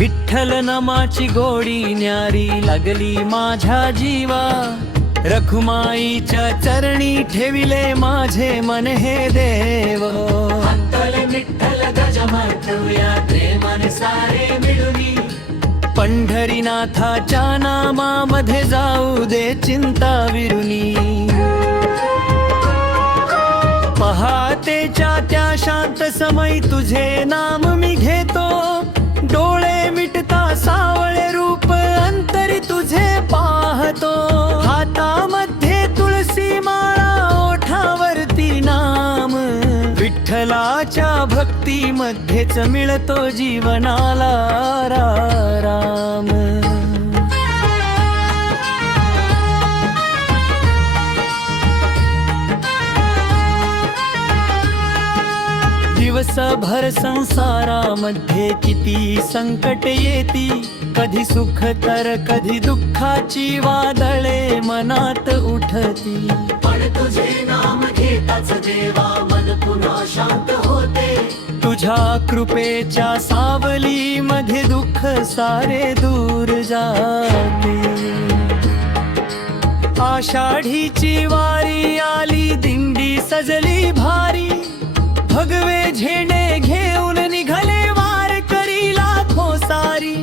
विठ्ठल नामाची गोडी न्यारी लागली माझ्या जीवा, रखुमाईच्या चरणी ठेविले माझे मन हे देव। विठ्ठल गजमटूया प्रेमाने सारे मिळूनी, पंढरीनाथाच्या नामामध्ये जाऊ दे चिंता विरुनी। पहाटेच्या त्या शांत समयी तुझे नाम मी घेतो, डोळे मिटता सावळे रूप अंतरी तुझे पाहतो। हातामध्ये तुळसी माळा ओठावरती नाम, विठ्ठलाच्या भक्तीमध्येच मिळतो जीवनाला राम। दिवसभर संसारामध्ये किती संकट येती, कधी सुख तर कधी दुःखाची वादळे मनात उठती। पण तुझे नाम घेताच देवा मन पुन्हा शांत होते। तुझ्या कृपेच्या सावली मध्ये दुःख सारे दूर जाते। आषाढीची वारी आली दिंडी सजली भारी, भगवे झेंडे घेऊन निघाले वारकरी लाखो सारी।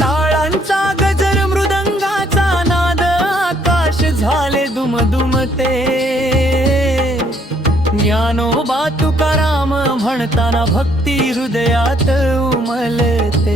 टाळांचा गजर मृदंगाचा नाद आकाश झाले दुमदुमते। ज्ञानोबा तुकाराम म्हणताना भक्ती हृदयात उमलते।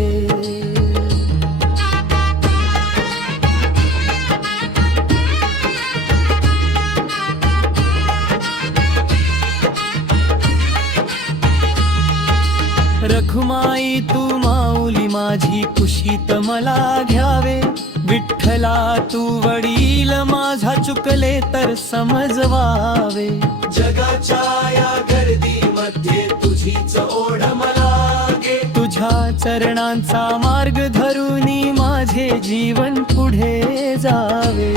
रखुमाई तू माऊली माझी कुशीत मला घ्यावे, विठ्ठला तू वडील माझा चुकले तर समजवावे। जगाच्या या गर्दीमध्ये तुझीच ओढ मला गे, तुझ्या चरणांचा मार्ग धरूनी माझे जीवन पुढे जावे।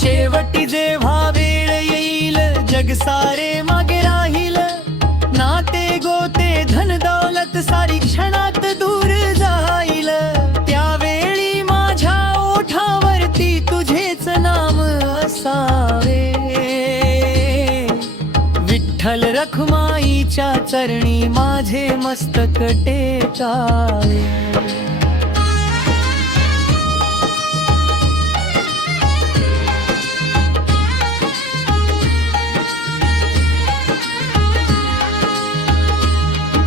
शेवटी जेव्हा वेळ येईल जग सारे मागे राहील, नाते गोते धन दौलत सारी क्षणात दूर जाईल। त्यावेळी माझ्या ओठावरती तुझेच नाम असावे। विठ्ठल रखुमाईच्या चरणी माझे मस्तक टेकावे।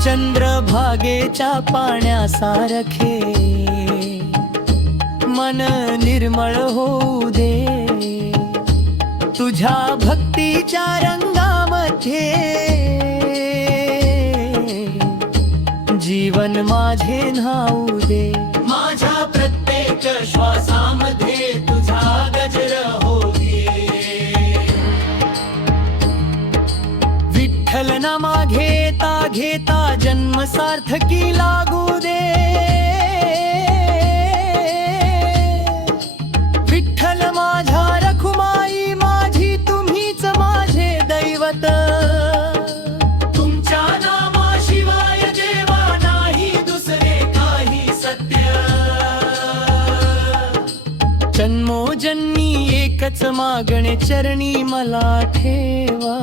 चंद्रभागेच्या पाण्यासारखे मन निर्मळ होऊ दे, तुझ्या भक्तीच्या रंगामध्ये जीवन माझे न्हाऊ दे। माझ्या प्रत्येक श्वासामध्ये तुझा गजर होऊ दे। विठ्ठल नामा घेता घेता जन्म सार्थकी लागू दे। विठ्ठल माझ्या रखुमाई माझी तुम्हीच माझे दैवत। तुमच्या नामाशिवाय देवा नाही दुसरे काही सत्य। जन्मोजन्मी एकच मागणे चरणी मला ठेवा।